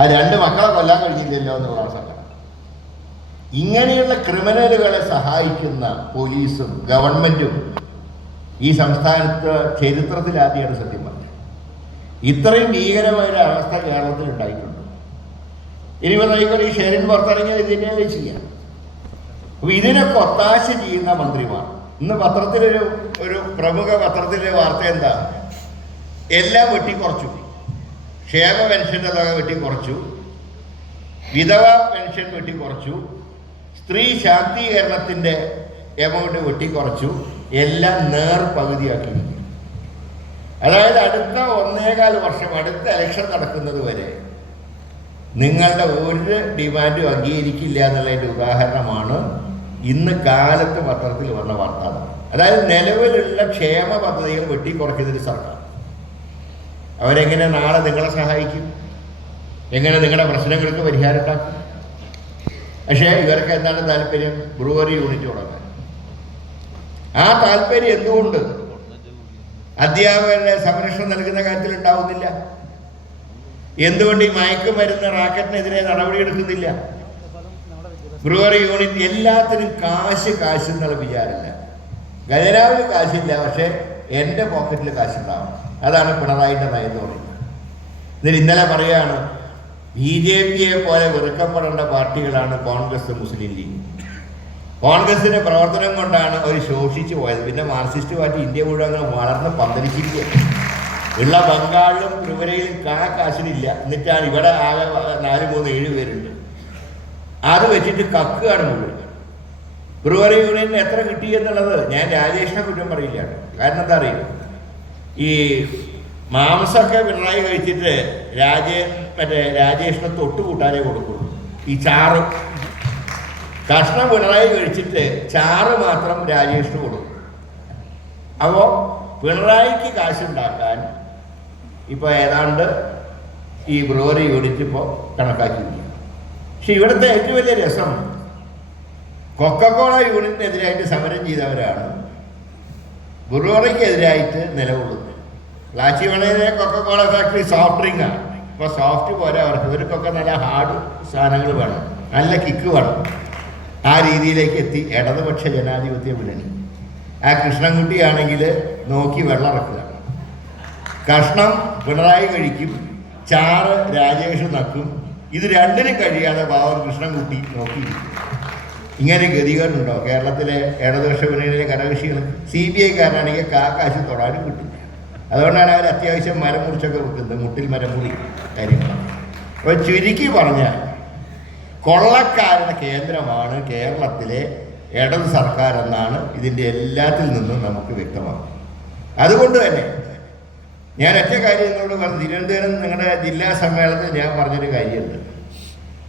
ആ 2 മക്കളെ കൊല്ലാൻ കഴിഞ്ഞില്ലല്ലോ എന്നുള്ള സങ്കടം. ഇങ്ങനെയുള്ള ക്രിമിനലുകളെ സഹായിക്കുന്ന പോലീസും ഗവൺമെൻറ്റും ഈ സംസ്ഥാനത്ത് ചരിത്രത്തിലാദ്യമാണ് സത്യം പറഞ്ഞത്. ഇത്രയും ഭീകരമായൊരു അവസ്ഥ കേരളത്തിൽ ഉണ്ടായിട്ടുണ്ട്. ഇനി പറയുമ്പോൾ ഈ ഷെയറിന് പുറത്തിറങ്ങിയാൽ ഇതിനെ ചെയ്യാം. അപ്പോൾ ഇതിനൊക്കെ ഒത്താശ ചെയ്യുന്ന മന്ത്രിമാർ. ഇന്ന് ഒരു പ്രമുഖ പത്രത്തിലെ വാർത്ത എന്താ? എല്ലാം വെട്ടിക്കുറച്ചു. ക്ഷേമ പെൻഷൻ്റെ തുക വെട്ടിക്കുറച്ചു, വിധവ പെൻഷൻ വെട്ടിക്കുറച്ചു, സ്ത്രീ ശാക്തീകരണത്തിൻ്റെ എമൗണ്ട് വെട്ടിക്കുറച്ചു. എല്ലാം പകുതിയാക്കിയിരിക്കും. അതായത് അടുത്ത 1.25 വർഷം, അടുത്ത ഇലക്ഷൻ നടക്കുന്നത് വരെ നിങ്ങളുടെ ഒരു ഡിമാൻഡും അംഗീകരിക്കില്ല എന്നുള്ളതിൻ്റെ ഉദാഹരണമാണ് ഇന്ന് കാലത്ത് പത്രത്തിൽ വന്ന വാർത്ത. അതായത് നിലവിലുള്ള ക്ഷേമ പദ്ധതികൾ വെട്ടിക്കുറയ്ക്കുന്നൊരു സർക്കാർ. അവരെങ്ങനെ നാളെ നിങ്ങളെ സഹായിക്കും? എങ്ങനെ നിങ്ങളുടെ പ്രശ്നങ്ങൾക്ക് പരിഹാരം ഉണ്ടാക്കും? പക്ഷേ ഇവർക്ക് എന്താണ് താല്പര്യം? ബ്രൂവറി യൂണിറ്റ് തുടങ്ങാൻ. ആ താല്പര്യം എന്തുകൊണ്ട് അധ്യാപകരുടെ സംരക്ഷണം നൽകുന്ന കാര്യത്തിൽ ഉണ്ടാവുന്നില്ല? എന്തുകൊണ്ട് ഈ മയക്കുമരുന്ന് റാക്കറ്റിനെതിരെ നടപടിയെടുക്കുന്നില്ല? ബ്രൂവറി യൂണിറ്റ് എല്ലാത്തിനും കാശ് എന്നുള്ള വിചാരമില്ല. ഖജനാവിൽ കാശില്ല, പക്ഷേ എൻ്റെ പോക്കറ്റിൽ കാശുണ്ടാവും. അതാണ് പിണറായിയുടെ നയം എന്ന് പറയുന്നത്. എന്നിട്ട് ഇന്നലെ പറയുകയാണ് BJPയെ പോലെ വെറുക്കപ്പെടേണ്ട പാർട്ടികളാണ് കോൺഗ്രസ്, മുസ്ലിം ലീഗ്. കോൺഗ്രസിന്റെ പ്രവർത്തനം കൊണ്ടാണ് അവർ ശോഷിച്ചു പോയത്. പിന്നെ മാർക്സിസ്റ്റ് പാർട്ടി ഇന്ത്യ മുഴുവൻ വളർന്ന് പന്തലിച്ചിരിക്കുക. ഉള്ള ബംഗാളിലും ത്രിപുരയിലും കാശിനില്ല. എന്നിട്ടാണ് ഇവിടെ ആകെ 4, 3, 7 പേരുണ്ട്. അത് വെച്ചിട്ട് കക്കുകയാണ് മുഴുവൻ. ബ്രൂവറി യൂണിയന് എത്ര കിട്ടി എന്നുള്ളത് ഞാൻ രാജേഷിനെ കുറ്റം പറയില്ല. കാരണം എന്താ അറിയുക, ഈ മാംസമൊക്കെ പിണറായി കഴിച്ചിട്ട് രാജേഷിനെ തൊട്ടുകൂട്ടാനേ കൊടുക്കുള്ളൂ. ഈ ചാറ് കഷ്ണം പിണറായി കഴിച്ചിട്ട് ചാറ് മാത്രം രാജേഷിന് കൊടുക്കും. അപ്പോൾ പിണറായിക്ക് കാശുണ്ടാക്കാൻ ഇപ്പോൾ ഏതാണ്ട് ഈ ബ്രൂവറി യൂണിറ്റ് ഇപ്പോൾ കണക്കാക്കിയില്ല. പക്ഷെ ഇവിടുത്തെ ഏറ്റവും വലിയ രസം, കൊക്കക്കോള യൂണിറ്റിനെതിരായിട്ട് സമരം ചെയ്തവരാണ് ബ്രൂവറിക്കെതിരായിട്ട് നിലകൊള്ളുന്നത്. ലാച്ചിമണയിലെ കൊക്കക്കോള ഫാക്ടറി സോഫ്റ്റ് ഡ്രിങ്കാണ്. ഇപ്പോൾ സോഫ്റ്റ് പോലെ ഇവർക്കൊക്കെ നല്ല ഹാർഡ് സാധനങ്ങൾ വേണം, നല്ല കിക്ക് വേണം. ആ രീതിയിലേക്ക് എത്തി ഇടതുപക്ഷ ജനാധിപത്യ മുന്നണി. ആ കൃഷ്ണൻകുട്ടിയാണെങ്കിൽ നോക്കി വെള്ളമിറക്കുക. കഷ്ണം പിണറായി കഴിക്കും, ചാറ് രാജേഷ് നക്കും. ഇത് രണ്ടിനും കഴിയാതെ പാവം കൃഷ്ണൻകുട്ടി നോക്കിയിരിക്കും. ഇങ്ങനെ ഗതികേടുണ്ടോ കേരളത്തിലെ ഇടതുപക്ഷ മുന്നണിയിലെ ഘടകകക്ഷികൾ? CBIക്കാരനാണെങ്കിൽ കാശ് തൊടാനും കിട്ടില്ല. അതുകൊണ്ടാണ് അവർ അത്യാവശ്യം മരം മുറിച്ചൊക്കെ വെക്കുന്നത്, മുട്ടിൽ മരം മുറി കാര്യങ്ങളാണ്. അപ്പോൾ ചുരുക്കി പറഞ്ഞാൽ കൊള്ളക്കാരുടെ കേന്ദ്രമാണ് കേരളത്തിലെ ഇടത് സർക്കാർ എന്നാണ് ഇതിൻ്റെ എല്ലാത്തിൽ നിന്നും നമുക്ക് വ്യക്തമാകും. അതുകൊണ്ട് തന്നെ ഞാൻ ഒറ്റ കാര്യം നിങ്ങളോട് പറഞ്ഞു. തിരുവനന്തപുരം നിങ്ങളുടെ ജില്ലാ സമ്മേളനത്തിൽ ഞാൻ പറഞ്ഞൊരു കാര്യമുണ്ട്.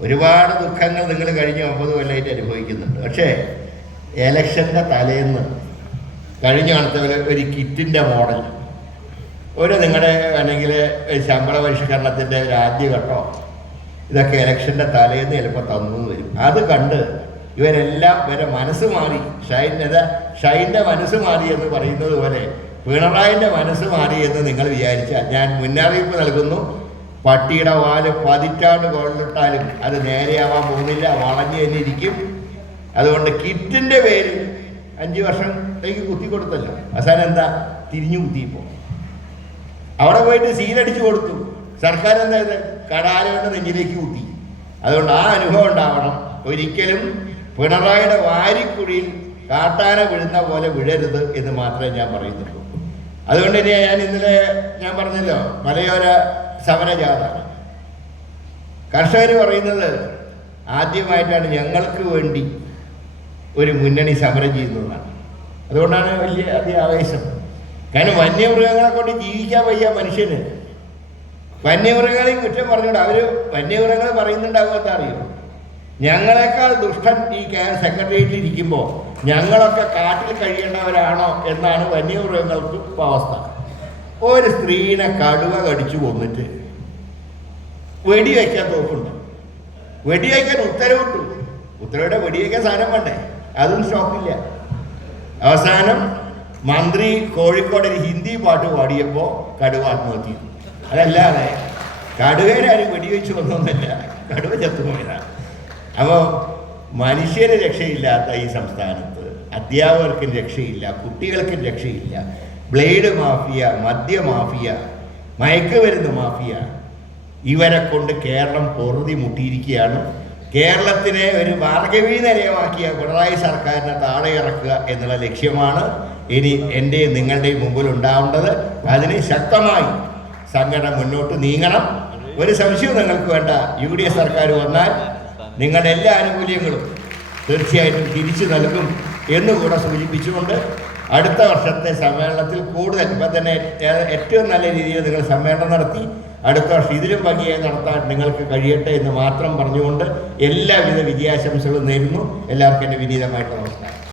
ഒരുപാട് ദുഃഖങ്ങൾ നിങ്ങൾ കഴിഞ്ഞ 9 കൊല്ലമായിട്ട് അനുഭവിക്കുന്നുണ്ട്. പക്ഷേ എലക്ഷൻ്റെ തലേന്ന് കഴിഞ്ഞ ഒരു കിറ്റിൻ്റെ മോഡൽ, നിങ്ങളുടെ അല്ലെങ്കിൽ ശമ്പള പരിഷ്കരണത്തിൻ്റെ ഒരു ആദ്യഘട്ടോ ഇതൊക്കെ ഇലക്ഷൻ്റെ തലേന്ന് ചിലപ്പോൾ തന്നു വരും. അത് കണ്ട് ഇവരെല്ലാം മനസ്സ് മാറി. ഷൈൻ്റെ മനസ്സ് മാറി എന്ന് പറയുന്നത് പോലെ പിണറായിൻ്റെ മനസ്സ് മാറി എന്ന് നിങ്ങൾ വിചാരിച്ചാൽ ഞാൻ മുന്നറിയിപ്പ് നൽകുന്നു. പട്ടിയുടെ വാല് 10 കൊള്ളിട്ടാലും അത് നേരെയാവാൻ പോകുന്നില്ല, വളഞ്ഞു തന്നെ ഇരിക്കും. അതുകൊണ്ട് കിറ്റിൻ്റെ പേരിൽ 5 വർഷത്തേക്ക് കുത്തി കൊടുത്തല്ലോ, അവസാനം എന്താ തിരിഞ്ഞു കുത്തിയപ്പോൾ അവിടെ പോയിട്ട് സീലടിച്ചു കൊടുത്തു. സർക്കാർ എന്താ കടാലുകൊണ്ട് നെഞ്ചിലേക്ക് കുത്തി. അതുകൊണ്ട് ആ അനുഭവം ഉണ്ടാവണം. ഒരിക്കലും പിണറായിയുടെ വാരിക്കുഴിയിൽ കാട്ടാന വീഴുന്ന പോലെ വീഴരുത് എന്ന് മാത്രമേ ഞാൻ പറയുന്നുള്ളൂ. അതുകൊണ്ട് തന്നെ ഇന്നലെ ഞാൻ പറഞ്ഞല്ലോ, മലയോര സമരജാഥ കർഷകർ പറയുന്നത് ആദ്യമായിട്ടാണ് ഞങ്ങൾക്ക് വേണ്ടി ഒരു മുന്നണി സമരം ചെയ്യുന്നതാണ്. അതുകൊണ്ടാണ് വലിയ ആവേശം. കാരണം വന്യമൃഗങ്ങളെ കൊണ്ട് ജീവിക്കാൻ വയ്യ മനുഷ്യന്. വന്യമൃഗങ്ങളെയും കുറ്റം പറഞ്ഞുകൊണ്ട് വന്യമൃഗങ്ങൾ പറയുന്നുണ്ടാവുക എന്താ അറിയോ, ഞങ്ങളെക്കാൾ ദുഷ്ടൻ ഈ സെക്രട്ടേറിയറ്റിൽ ഇരിക്കുമ്പോൾ ഞങ്ങളൊക്കെ കാട്ടിൽ കഴിയേണ്ടവരാണോ എന്നാണ് വന്യമൃഗങ്ങൾക്ക് അവസ്ഥ. ഒരു സ്ത്രീനെ കടുവ കടിച്ചു കൊന്നിട്ട് വെടിവെക്കാൻ തോക്കുണ്ട്. വെടിവെക്കാൻ ഉത്തരവിട്ടു. ഉത്തരവിടെ വെടിവെക്കാൻ സാധനം വേണ്ടേ? അതും സ്റ്റോക്കില്ല. അവസാനം മന്ത്രി കോഴിക്കോട് ഒരു ഹിന്ദി പാട്ട് പാടിയപ്പോൾ കടുവ ആത്മഹത്യ. അതല്ലാതെ കടുവേനെ ആരും വെടിവെച്ച് വന്നൊന്നുമല്ല, കടുവ ചത്തുപോയതാണ്. അപ്പോൾ മനുഷ്യന് രക്ഷയില്ലാത്ത ഈ സംസ്ഥാനത്ത് അധ്യാപകർക്കും രക്ഷയില്ല, കുട്ടികൾക്കും രക്ഷയില്ല. ബ്ലേഡ് മാഫിയ, മദ്യ മാഫിയ, മയക്കുമരുന്ന് മാഫിയ, ഇവരെ കൊണ്ട് കേരളം പൊറുതി മുട്ടിയിരിക്കുകയാണ്. കേരളത്തിനെ ഒരു ഭാർഗവീ നിലയമാക്കിയ പിണറായി സർക്കാരിനെ താഴെ ഇറക്കുക എന്നുള്ള ലക്ഷ്യമാണ് ഇനി എൻ്റെയും നിങ്ങളുടെയും മുമ്പിൽ ഉണ്ടാവേണ്ടത്. അതിന് ശക്തമായി സംഘടന മുന്നോട്ട് നീങ്ങണം. ഒരു സംശയവും നിങ്ങൾക്ക് വേണ്ട. UDF സർക്കാർ വന്നാൽ നിങ്ങളുടെ എല്ലാ ആനുകൂല്യങ്ങളും തീർച്ചയായിട്ടും തിരിച്ചു നൽകും എന്നുകൂടെ സൂചിപ്പിച്ചുകൊണ്ട് അടുത്ത വർഷത്തെ സമ്മേളനത്തിൽ കൂടുതൽ ഇപ്പം തന്നെ ഏറ്റവും നല്ല രീതിയിൽ നിങ്ങൾ സമ്മേളനം നടത്തി. അടുത്ത വർഷം ഇതിലും ഭംഗിയായി നടത്താൻ നിങ്ങൾക്ക് കഴിയട്ടെ എന്ന് മാത്രം പറഞ്ഞുകൊണ്ട് എല്ലാവിധ വിജയാശംസകളും നേരുന്നു. എല്ലാവർക്കും എൻ്റെ വിനീതമായിട്ട് നമസ്കാരം.